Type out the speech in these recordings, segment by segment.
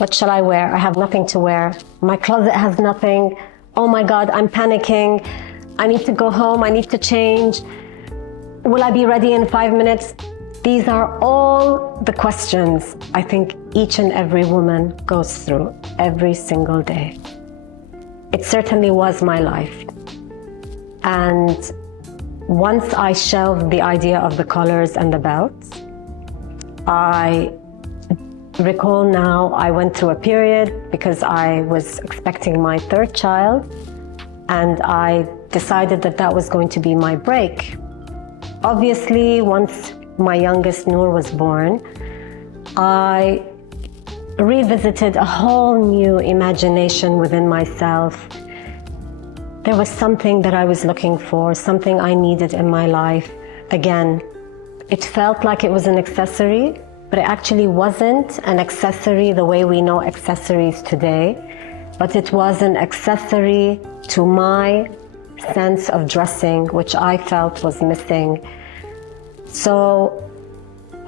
What shall I wear? I have nothing to wear. My closet has nothing. Oh my God, I'm panicking. I need to go home. I need to change. Will I be ready in 5 minutes? These are all the questions I think each and every woman goes through every single day. It certainly was my life. And once I shelved the idea of the collars and the belts, I recall now I went through a period because I was expecting my third child, and I decided that that was going to be my break. Obviously, once my youngest Noor was born, I revisited a whole new imagination within myself. There was something that I was looking for, something I needed in my life. Again, it felt like it was an accessory, but it actually wasn't an accessory the way we know accessories today, but it was an accessory to my sense of dressing, which I felt was missing. So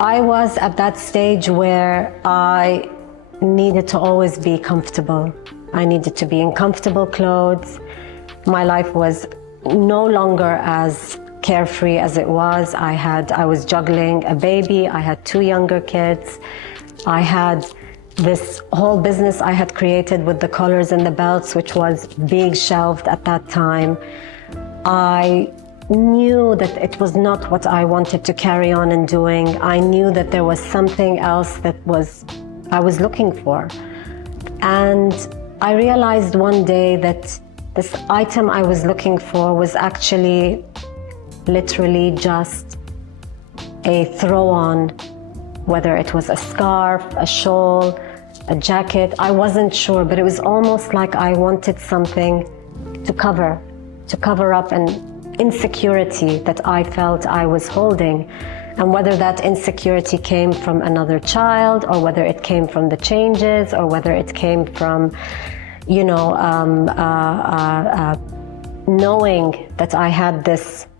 I was at that stage where I needed to always be comfortable. I needed to be in comfortable clothes. My life was no longer as carefree as it was. I was juggling a baby. I had 2 younger kids. I had this whole business I had created with the collars and the belts, which was being shelved at that time. I knew that it was not what I wanted to carry on and doing. I knew that there was something else that I was looking for. And I realized one day that this item I was looking for was actually literally just a throw-on, whether it was a scarf, a shawl, a jacket. I wasn't sure, but it was almost like I wanted something to cover up an insecurity that I felt I was holding. And whether that insecurity came from another child, or whether it came from the changes, or whether it came from, knowing that I had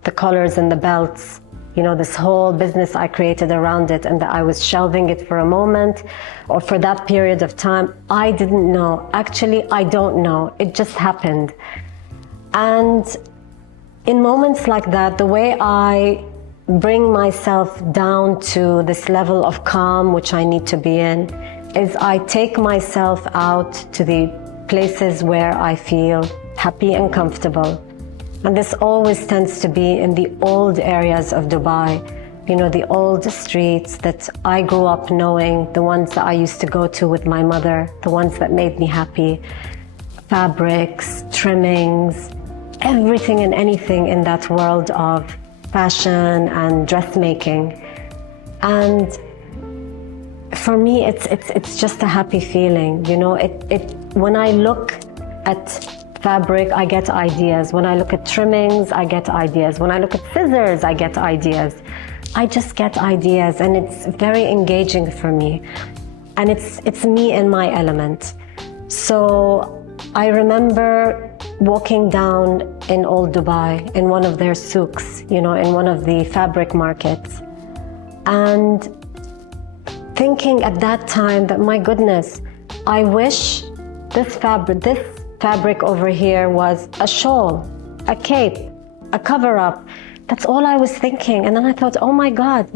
the collars and the belts, this whole business I created around it, and that I was shelving it for a moment or for that period of time. I didn't know. Actually, I don't know. It just happened. And in moments like that, the way I bring myself down to this level of calm, which I need to be in, is I take myself out to the places where I feel happy and comfortable. And this always tends to be in the old areas of Dubai, the old streets that I grew up knowing, the ones that I used to go to with my mother, the ones that made me happy. Fabrics, trimmings, everything and anything in that world of fashion and dressmaking. And for me, it's just a happy feeling. When I look at fabric, I get ideas. When I look at trimmings, I get ideas. When I look at scissors, I get ideas. I just get ideas, and it's very engaging for me. And it's me in my element. So I remember walking down in old Dubai, in one of their souks, in one of the fabric markets, and thinking at that time that, my goodness, I wish this fabric over here was a shawl, a cape, a cover-up. That's all I was thinking. And then I thought, oh my God,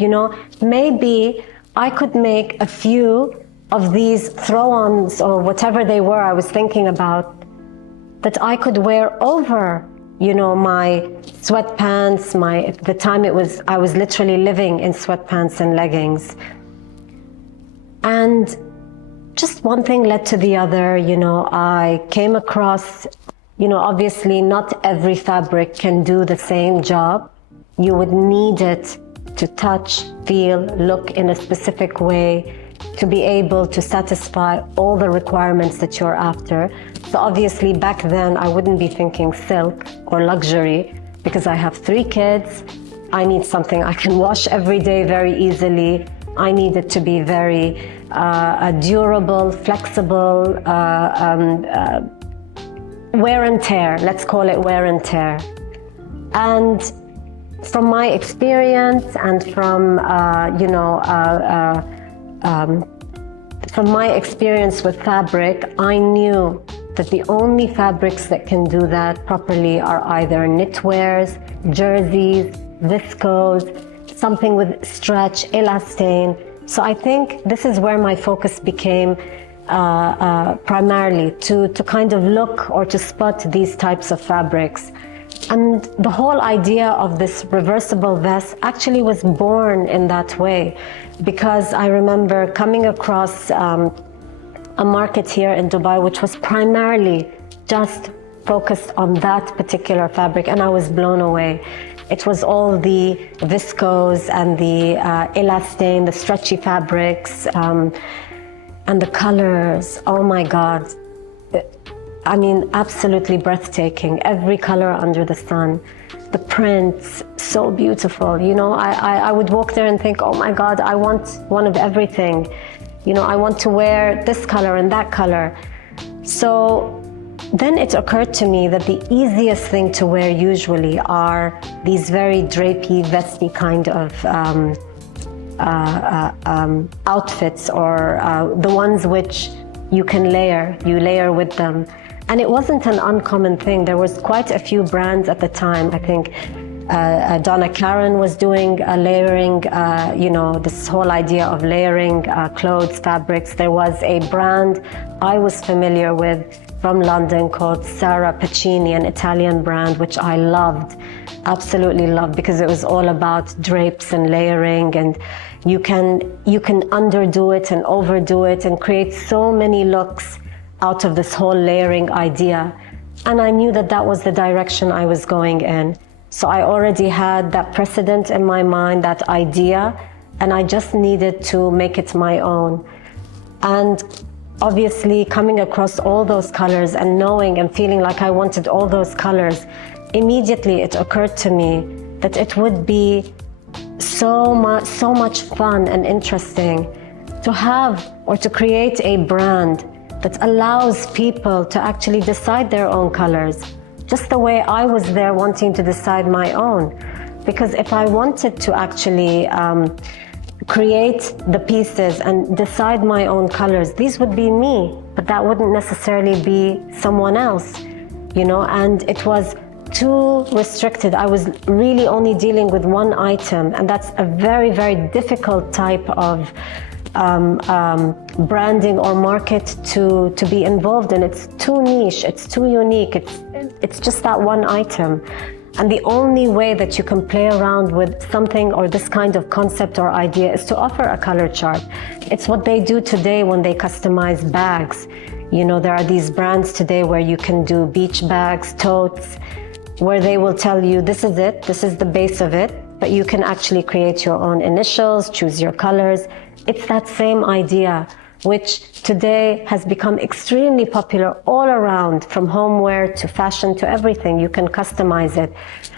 maybe I could make a few of these throw-ons or whatever they were I was thinking about, that I could wear over, my sweatpants, the time I was literally living in sweatpants and leggings. And just one thing led to the other. I came across, obviously not every fabric can do the same job. You would need it to touch, feel, look in a specific way to be able to satisfy all the requirements that you're after. So obviously back then I wouldn't be thinking silk or luxury, because I have 3 kids. I need something I can wash every day very easily. I need it to be very durable, flexible, wear and tear. Let's call it wear and tear. And from my experience and from from my experience with fabric, I knew that the only fabrics that can do that properly are either knitwears, jerseys, viscose, something with stretch, elastane. So I think this is where my focus became primarily to kind of look or to spot these types of fabrics. And the whole idea of this reversible vest actually was born in that way, because I remember coming across a market here in Dubai which was primarily just focused on that particular fabric, and I was blown away. It was all the viscose and the elastane, the stretchy fabrics, and the colors. Oh my God. I mean, absolutely breathtaking. Every color under the sun. The prints, so beautiful. You know, I would walk there and think, oh my God, I want one of everything. You know, I want to wear this color and that color. So then it occurred to me that the easiest thing to wear usually are these very drapey, vesty kind of outfits, or the ones which you can layer, you layer with them. And it wasn't an uncommon thing. There was quite a few brands at the time. I think Donna Karan was doing layering, you know, this whole idea of layering clothes, fabrics. There was a brand I was familiar with from London called Sarah Pacini, an Italian brand, which I loved, absolutely loved, because it was all about drapes and layering, and you can underdo it and overdo it and create so many looks out of this whole layering idea. And I knew that that was the direction I was going in. So I already had that precedent in my mind, that idea, and I just needed to make it my own. And obviously coming across all those colors and knowing and feeling like I wanted all those colors, immediately it occurred to me that it would be so much fun and interesting to have or to create a brand that allows people to actually decide their own colors, just the way I was there wanting to decide my own. Because if I wanted to actually create the pieces and decide my own colors, these would be me, but that wouldn't necessarily be someone else, you know, and it was too restricted. I was really only dealing with one item, and that's a very, very difficult type of branding or market to be involved in. It's too niche, it's too unique, it's just that one item. And the only way that you can play around with something or this kind of concept or idea is to offer a color chart. It's what they do today when they customize bags. You know, there are these brands today where you can do beach bags, totes, where they will tell you this is it, this is the base of it, but you can actually create your own initials, choose your colors. It's that same idea, which today has become extremely popular all around, from homeware to fashion to everything. You can customize it.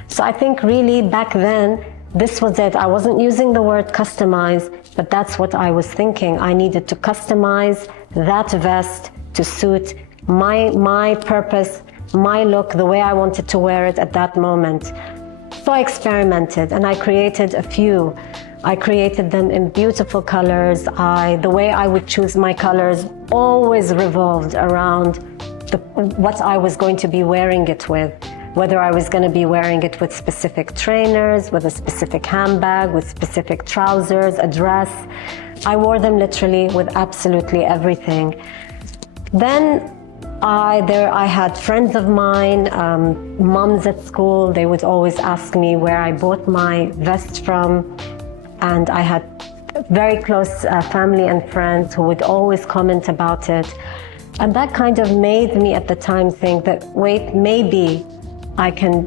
So I think really back then, this was it. I wasn't using the word customize, but that's what I was thinking. I needed to customize that vest to suit my purpose, my look, the way I wanted to wear it at that moment. So I experimented and I created a few. I created them in beautiful colors. The way I would choose my colors always revolved around what I was going to be wearing it with. Whether I was going to be wearing it with specific trainers, with a specific handbag, with specific trousers, a dress. I wore them literally with absolutely everything. Then I had friends of mine, moms at school. They would always ask me where I bought my vest from. And I had very close family and friends who would always comment about it. And that kind of made me at the time think that, wait, maybe I can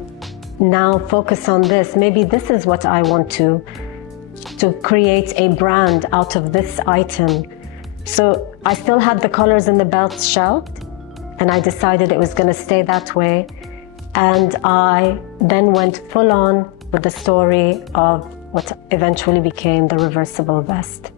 now focus on this. Maybe this is what I want to create a brand out of this item. So I still had the colors and the belts shelved, and I decided it was going to stay that way. And I then went full on with the story of what eventually became the reversible vest.